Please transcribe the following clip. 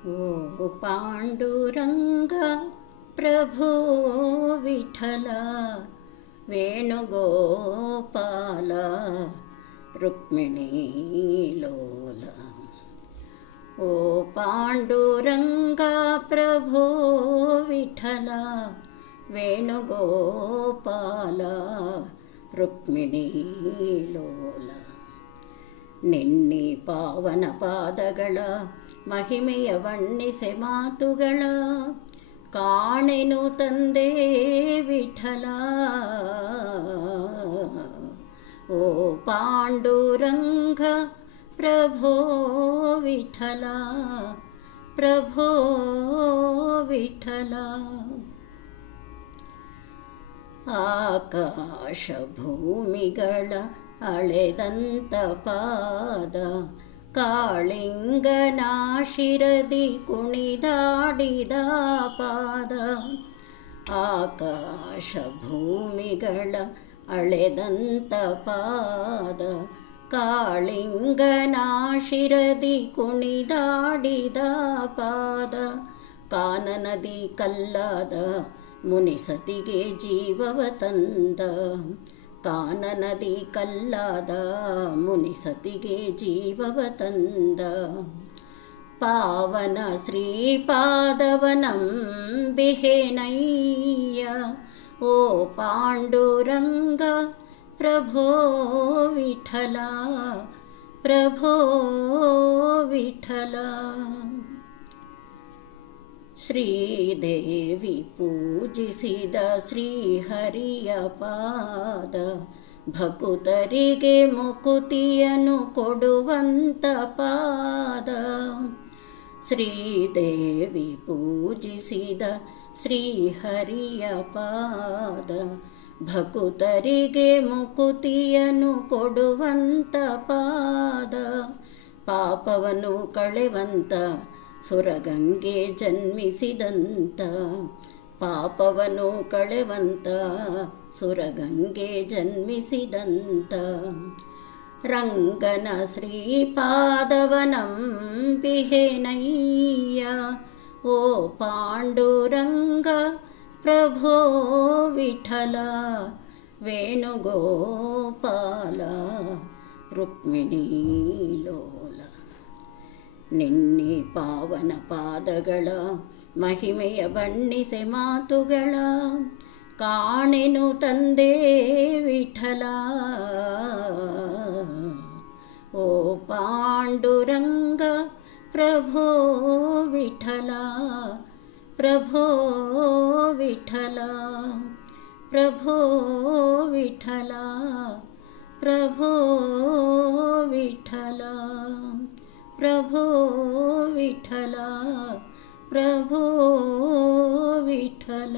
ओ पांडुरंग प्रभो विठ्ठल वेणुगोपाल रुक्मिणी लोल। ओ पांडुरंग प्रभो विठ्ठल वेणुगोपाल रुक्मिणी लोल। ನಿನ್ನೆ ಪಾವನ ಪಾದಗಳ ಮಹಿಮೆಯ ಬಣ್ಣಿಸೆ ಮಾತುಗಳ ಕಾಣೆನು ತಂದೆ ವಿಠಲ। ಓ ಪಾಂಡುರಂಗ ಪ್ರಭೋ ವಿಠಲ ಪ್ರಭೋ ವಿಠಲ। ಆಕಾಶ ಭೂಮಿಗಳ ಅಳೆದಂತ ಪಾದ ಕಾಳಿಂಗನ ಶಿರದಿ ಕುಣಿದಾಡಿದ ಪಾದ। ಆಕಾಶ ಭೂಮಿಗಳ ಅಳೆದಂತ ಪಾದ ಕಾಳಿಂಗನ ಶಿರದಿ ಕುಣಿದಾಡಿದ ಪಾದ। ಕಾನನದಿ ಕಲ್ಲಾದ ಮುನಿಸತಿಗೆ ಜೀವವ ತಂದ ಕಾನನದಿ ಕಲ್ಲಾದ ಮುನಿಸತಿಗೆ ಜೀವವ ತಂದ। ಪಾವನ ಶ್ರೀಪಾದವನಂಬಿಹೆನಯ್ಯ ಓ ಪಾಂಡುರಂಗ ಪ್ರಭೋ ವಿಠಲ ಪ್ರಭೋ ವಿಠಲ। ಶ್ರೀದೇವಿ ಪೂಜಿಸಿದ ಶ್ರೀಹರಿಯ ಪಾದ ಭಕುತರಿಗೆ ಮುಕುತಿಯನ್ನು ಕೊಡುವಂತ ಪಾದ। ಶ್ರೀದೇವಿ ಪೂಜಿಸಿದ ಶ್ರೀಹರಿಯ ಪಾದ ಭಕುತರಿಗೆ ಮುಕುತಿಯನ್ನು ಕೊಡುವಂತ ಪಾದ। ಪಾಪವನ್ನು ಕಳೆವಂತ ಸುರಗಂಗೆ ಜನ್ಮಿಸಿದಂತ ಪಾಪವನ್ನು ಕಳೆವಂತ ಸುರಗಂಗೆ ಜನ್ಮಿಸಿದಂತ ರಂಗನ ಶ್ರೀಪಾದವನಂಬಿಹೆನಯ್ಯ ಓ ಪಾಂಡುರಂಗ ಪ್ರಭೋ ವಿಠಲ ವೇಣುಗೋಪಾಲ ರುಕ್ಮಿಣೀ ಲೋಲ। ನಿನ್ನೆ ಪಾವನ ಪಾದಗಳ ಮಹಿಮೆಯ ಬಣ್ಣಿಸೆ ಮಾತುಗಳ ಕಾಣೆನು ತಂದೆ ವಿಠಲ। ಓ ಪಾಂಡುರಂಗ ಪ್ರಭೋ ವಿಠಲ ಪ್ರಭೋ ವಿಠಲ ಪ್ರಭೋ ವಿಠಲ ಪ್ರಭೋ ವಿಠಲ ಪ್ರಭೋ ವಿಠಲ ಪ್ರಭೋ ವಿಠಲ।